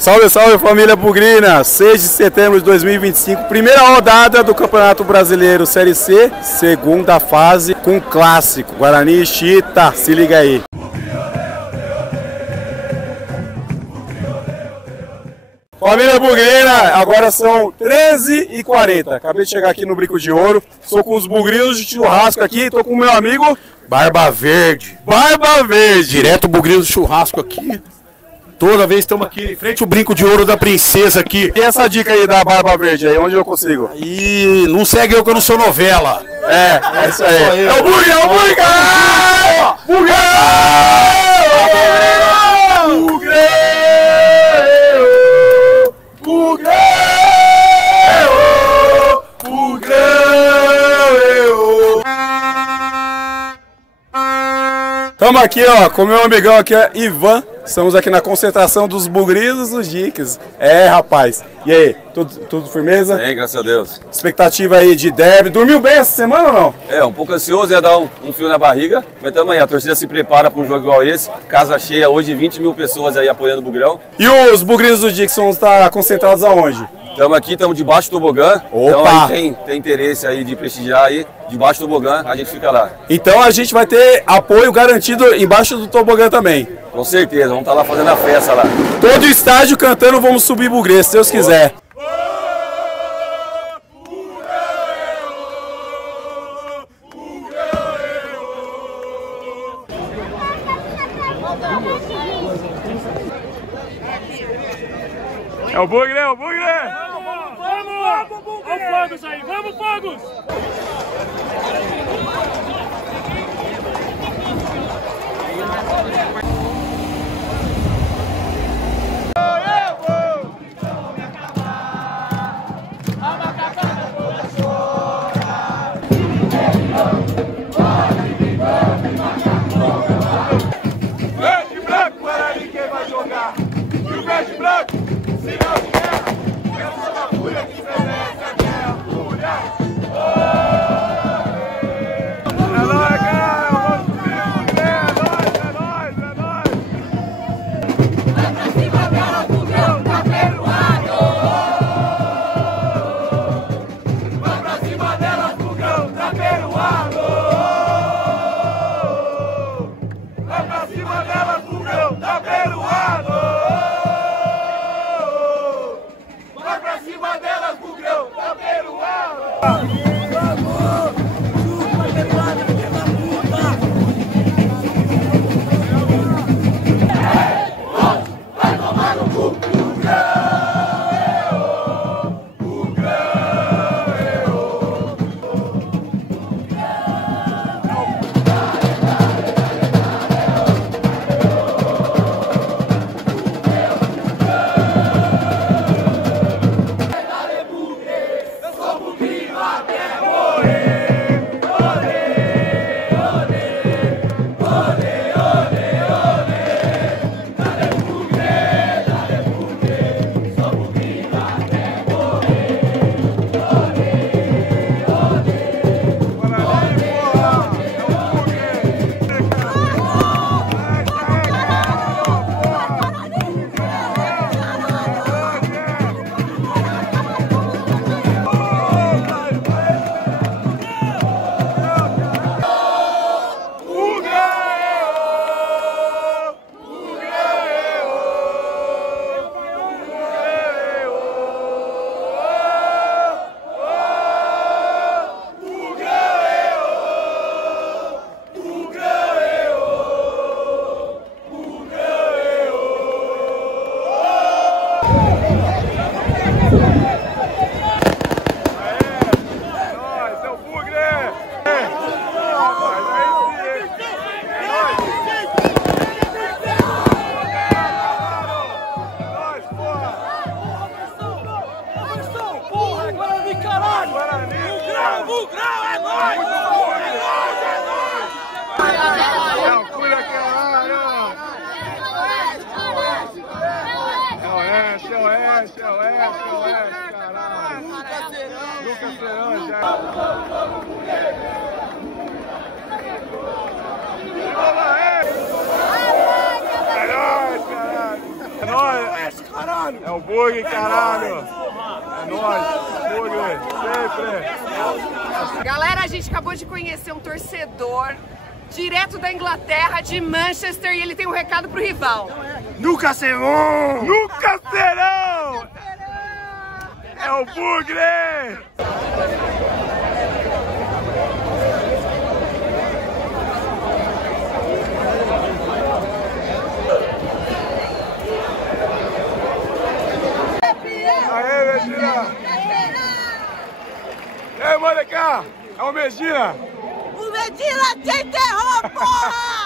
Salve, salve família bugrina! 6 de setembro de 2025, primeira rodada do Campeonato Brasileiro Série C, segunda fase com clássico, Guarani e Chita, se liga aí. Família bugrina, agora são 13h40, acabei de chegar aqui no Brinco de Ouro, estou com os bugrinos de churrasco aqui, estou com o meu amigo Barba Verde. Barba Verde! Direto bugrino do churrasco aqui. Toda vez estamos aqui em frente ao Brinco de Ouro da Princesa aqui. E essa dica aí da Barba Verde aí, onde eu consigo? E não segue eu que eu não sou novela. É isso aí. É o Bugre, é o Bugre! Bugre! Bugre! Estamos aqui, ó, com o meu amigão aqui, é Ivan. Estamos aqui na concentração dos bugrinos dos Dicks. É, rapaz. E aí, tudo firmeza? Bem, graças a Deus. Expectativa aí de derby. Dormiu bem essa semana ou não? É, um pouco ansioso, ia dar um fio na barriga. Mas também a torcida se prepara para um jogo igual esse. Casa cheia hoje, 20 mil pessoas aí apoiando o Bugrão. E os bugrinos dos Dicks vão estar concentrados aonde? Estamos aqui, estamos debaixo do tobogã. Opa! Então aí tem interesse aí de prestigiar aí. Debaixo do tobogã, a gente fica lá. Então a gente vai ter apoio garantido embaixo do tobogã também. Com certeza, vamos estar lá fazendo a festa lá. Todo estádio cantando Vamos Subir Bugrê, se Deus quiser. É o Bugre, é o Bugre! Vamos! Vamos, Fogos aí! Vamos, Fogos! Verde e branco, Guarani quem vai jogar? E o verde e branco, sinal de guerra. Eu sou uma fúria que estremece a terra. Fúria! É nóis, cara! Vamos subir, é nóis, é nóis! Vai pra cima dela, Bugrão, tá peruado! Vai pra cima delas, Bugrão, tá peruado! Vai pra cima delas, Bugrão, tá peruado! Vai pra cima delas, Bugrão, tá peruado! Vai tomar no cu! nóis. É o Bug, caralho. É nóis. Bug, sempre. Galera, a gente acabou de conhecer um torcedor direto da Inglaterra, de Manchester, e ele tem um recado pro rival. Nunca serão! Nunca serão! É o Bugre! Aê, Medina! E aí, moleca? É o Medina! O Medina te enterrou, porra!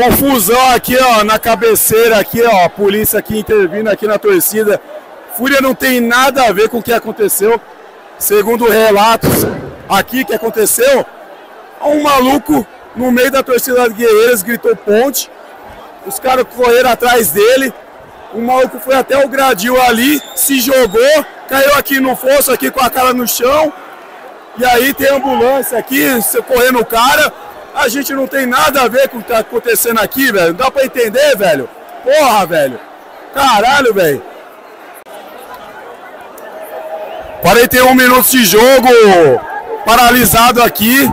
Confusão aqui, ó, na cabeceira aqui, ó, a polícia aqui intervindo aqui na torcida. Fúria não tem nada a ver com o que aconteceu. Segundo relatos aqui que aconteceu, um maluco no meio da torcida das Guerreiras gritou ponte. Os caras correram atrás dele. O maluco foi até o gradil ali, se jogou, caiu aqui no fosso, aqui com a cara no chão. E aí tem ambulância aqui, socorrendo o cara. A gente não tem nada a ver com o que tá acontecendo aqui, velho. Não dá pra entender, velho. Porra, velho. Caralho, velho. 41 minutos de jogo. Paralisado aqui.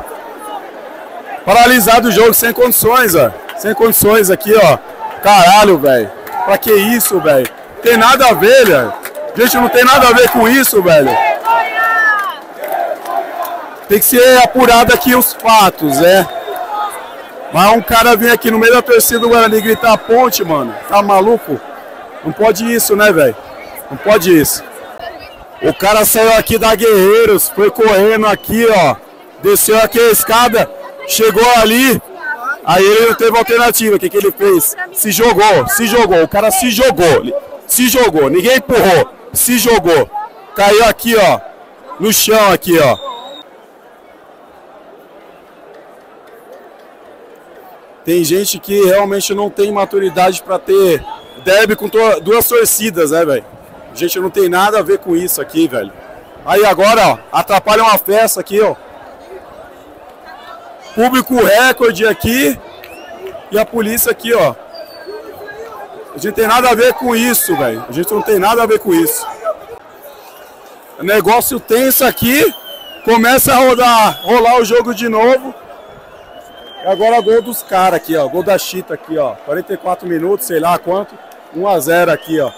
Paralisado o jogo, sem condições, ó. Sem condições aqui, ó. Caralho, velho. Pra que isso, velho? Tem nada a ver, velho. A gente não tem nada a ver com isso, velho. Tem que ser apurado aqui os fatos, né? Mas um cara vir aqui no meio da torcida do Guarani gritar ponte, mano. Tá maluco? Não pode isso, né, velho? Não pode isso. O cara saiu aqui da Guerreiros, foi correndo aqui, ó. Desceu aqui a escada, chegou ali. Aí ele não teve alternativa. O que que ele fez? Se jogou, se jogou. O cara se jogou. Se jogou. Ninguém empurrou. Se jogou. Caiu aqui, ó. No chão aqui, ó. Tem gente que realmente não tem maturidade para ter derby com duas torcidas, né, velho? A gente não tem nada a ver com isso aqui, velho. Aí agora, ó, atrapalha uma festa aqui, ó. Público recorde aqui. E a polícia aqui, ó. A gente tem nada a ver com isso, velho. A gente não tem nada a ver com isso. Negócio tenso aqui. Começa a rolar o jogo de novo. E agora gol dos caras aqui, ó. Gol da Chita aqui, ó. 44 minutos, sei lá quanto. 1 a 0 aqui, ó.